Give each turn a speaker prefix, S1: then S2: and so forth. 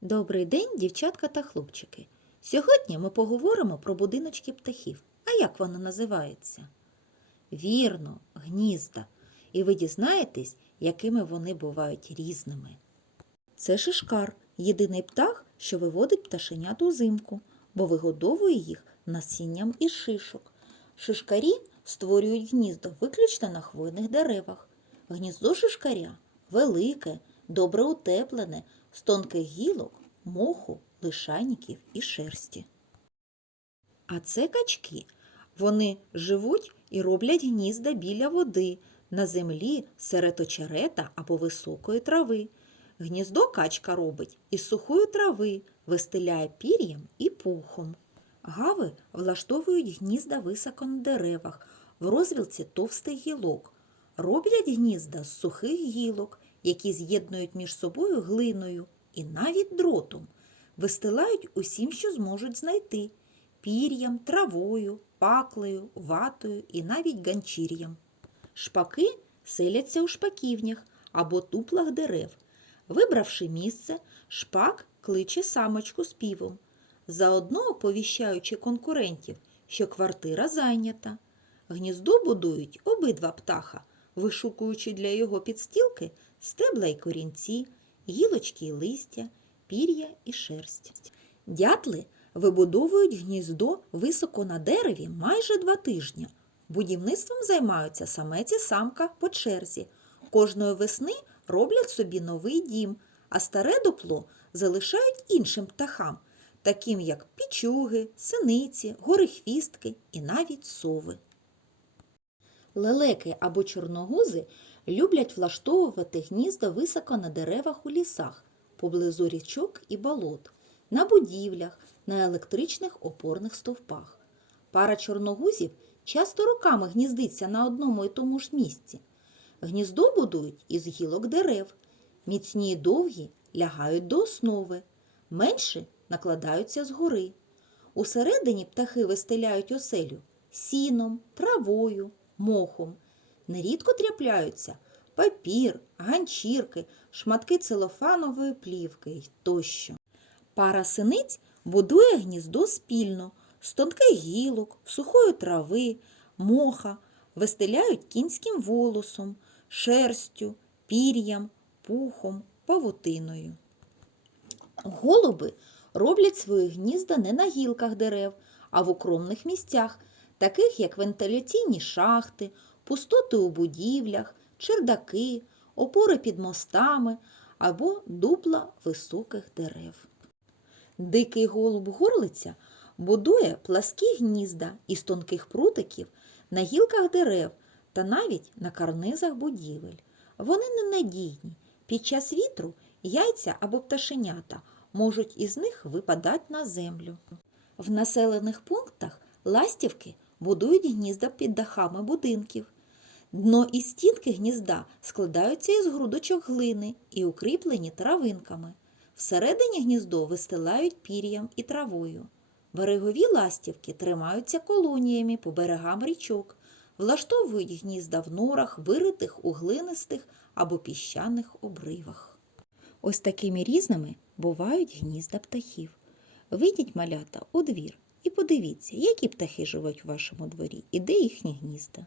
S1: Добрий день, дівчатка та хлопчики. Сьогодні ми поговоримо про будиночки птахів. А як вони називаються? Вірно, гнізда. І ви дізнаєтесь, якими вони бувають різними. Це шишкар, єдиний птах, що виводить пташенят узимку, бо вигодовує їх насінням із шишок. Шишкарі створюють гніздо виключно на хвойних деревах. Гніздо шишкаря велике, добре утеплене, з тонких гілок, моху, лишайників і шерсті. А це качки. Вони живуть і роблять гнізда біля води, на землі, серед очерета або високої трави. Гніздо качка робить із сухої трави, вистеляє пір'ям і пухом. Гави влаштовують гнізда високо на деревах, в розвілці товстих гілок. Роблять гнізда з сухих гілок, які з'єднують між собою глиною і навіть дротом. Вистилають усім, що зможуть знайти пір'ям, травою, паклею, ватою і навіть ганчір'ям. Шпаки селяться у шпаківнях або туплах дерев. Вибравши місце, шпак кличе самочку співом, заодно оповіщаючи конкурентів, що квартира зайнята. Гніздо будують обидва птаха, вишукуючи для його підстілки стебла й корінці, гілочки й листя, пір'я і шерсть. Дятли вибудовують гніздо високо на дереві майже два тижні. Будівництвом займаються самець і самка по черзі. Кожної весни роблять собі новий дім, а старе дупло залишають іншим птахам, таким як пічуги, синиці, горихвістки і навіть сови. Лелеки або чорногузи люблять влаштовувати гнізда високо на деревах у лісах, поблизу річок і болот, на будівлях, на електричних опорних стовпах. Пара чорногузів часто роками гніздиться на одному і тому ж місці. Гніздо будують із гілок дерев, міцні й довгі лягають до основи, менші накладаються згори. Усередині птахи вистеляють оселю сіном, травою, мохом. Нерідко трапляються папір, ганчірки, шматки целофанової плівки тощо. Пара синиць будує гніздо спільно, з тонких гілок, сухої трави, моха, вистеляють кінським волосом, шерстю, пір'ям, пухом, павутиною. Голуби роблять свої гнізда не на гілках дерев, а в укромних місцях, таких як вентиляційні шахти, пустоти у будівлях, чердаки, опори під мостами або дупла високих дерев. Дикий голуб горлиця будує пласкі гнізда із тонких прутиків на гілках дерев та навіть на карнизах будівель. Вони ненадійні. Під час вітру яйця або пташенята можуть із них випадати на землю. В населених пунктах ластівки будують гнізда під дахами будинків. Дно і стінки гнізда складаються із грудочок глини і укріплені травинками. Всередині гніздо вистилають пір'ям і травою. Берегові ластівки тримаються колоніями по берегам річок, влаштовують гнізда в норах, виритих у глинистих або піщаних обривах. Ось такими різними бувають гнізда птахів. Вийдіть малята у двір і подивіться, які птахи живуть у вашому дворі і де їхні гнізда.